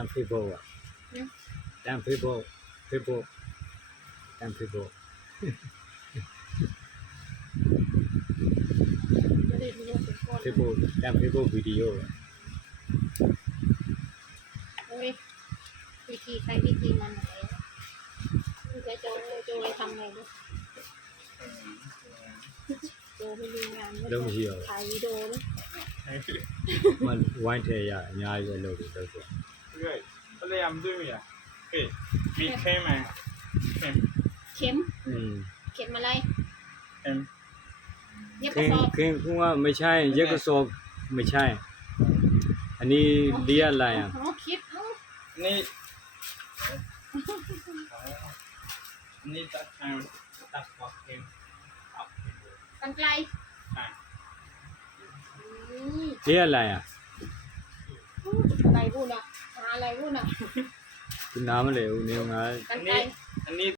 ามเฟซบุ๊กอ่ะตามเฟซบุ๊กตามเฟซบุ๊กเฟซบุ๊กตามเฟซบุ๊กวิดีโอโอ้ยวิธีใครวิธีมันอะไรจะโจเลยทำไงลูกโจไม่มีงานถ่ายวิดีโอเลย มันဝိုင်းထဲရအများကြီးပဲလုပ်တယ်ဆို对不然唔对呀对มีเข้มไหมเข้ม เข็ม อืม เข็มอะไร เข้ม เย็บ ค กระสอบ ခင်ကไม่ใช่เย็บกระสอบไม่ใช่อันนี้เรียกอะไรอ่ะ อ๋อคิดเอ้า นี่นี่ตัดหัวเข้มตัด กันไกล ใช่ เรียกอะไรอ่ะ อะไรพูดอ่ะหาอะไรพูดอ่ะ คุณน้ำมาเลยวันนี้งา กันไกล อันนี้